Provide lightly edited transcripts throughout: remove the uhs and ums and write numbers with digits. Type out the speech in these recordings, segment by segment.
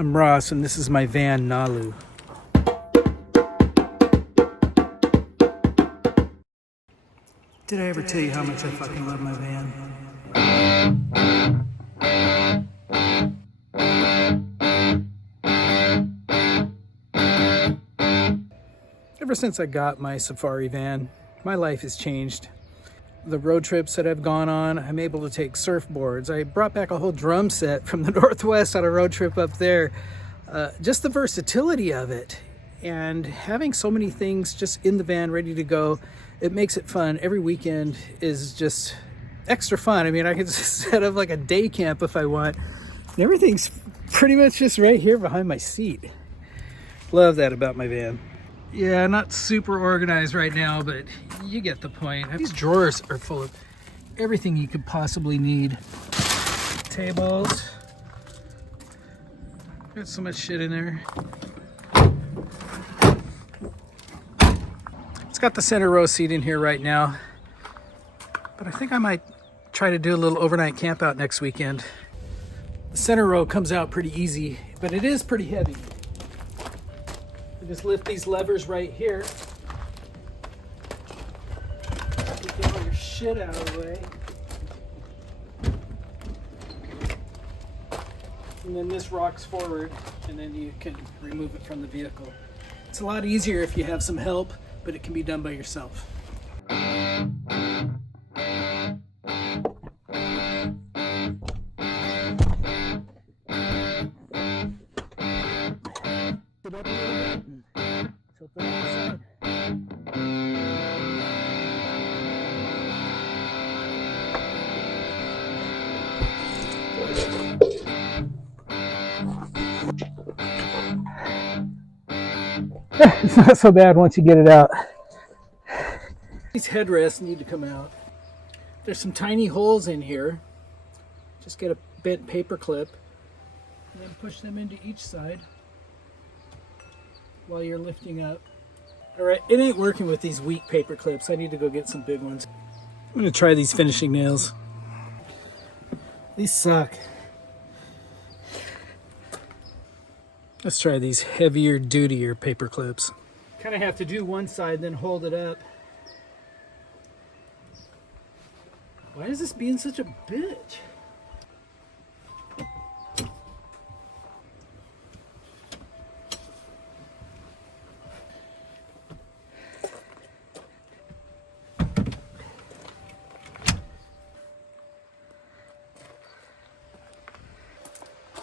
I'm Ross, and this is my van, Nalu. Did I ever tell you how much I fucking love my van? Ever since I got my Safari van, my life has changed. The road trips that I've gone on, I'm able to take surfboards. I brought back a whole drum set from the Northwest on a road trip up there. Just the versatility of it and having so many things just in the van ready to go, it makes it fun. Every weekend is just extra fun. I mean, I could just set up like a day camp if I want. And everything's pretty much just right here behind my seat. Love that about my van. Yeah, not super organized right now, but you get the point. These drawers are full of everything you could possibly need. Tables. Got so much shit in there. It's got the center row seat in here right now, but I think I might try to do a little overnight camp out next weekend. The center row comes out pretty easy, but it is pretty heavy. You just lift these levers right here. You get all your shit out of the way. And then this rocks forward, and then you can remove it from the vehicle. It's a lot easier if you have some help, but it can be done by yourself. It's not so bad once you get it out. These headrests need to come out. There's some tiny holes in here. Just get a bent paper clip and then push them into each side while you're lifting up. All right, it ain't working with these weak paper clips. I need to go get some big ones. I'm gonna try these finishing nails. These suck. Let's try these heavier, dutier paper clips. Kind of have to do one side, then hold it up. Why is this being such a bitch?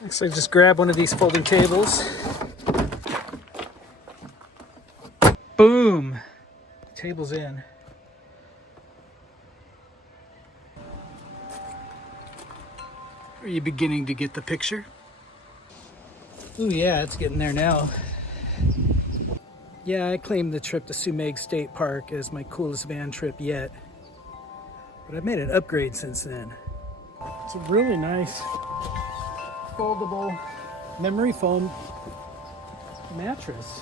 Next, I just grab one of these folding tables. Boom! Table's in. Are you beginning to get the picture? Ooh, yeah, it's getting there now. Yeah, I claimed the trip to Sumeg State Park as my coolest van trip yet. But I've made an upgrade since then. It's a really nice foldable memory foam mattress.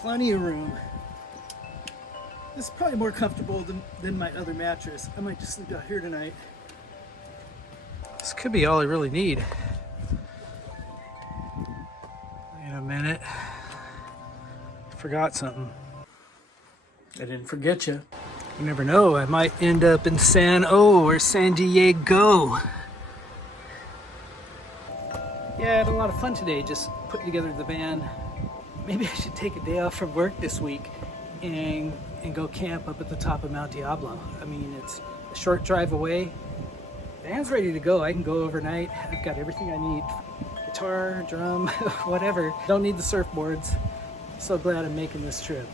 Plenty of room. This is probably more comfortable than my other mattress. I might just sleep out here tonight. This could be all I really need. Wait a minute. Forgot something. I didn't forget you. You never know, I might end up in San or San Diego. Yeah, I had a lot of fun today just putting together the van. Maybe I should take a day off from work this week and go camp up at the top of Mount Diablo. I mean, it's a short drive away. The van's ready to go. I can go overnight. I've got everything I need. Guitar, drum, whatever. Don't need the surfboards. So glad I'm making this trip.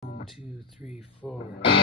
1, 2, 3, 4.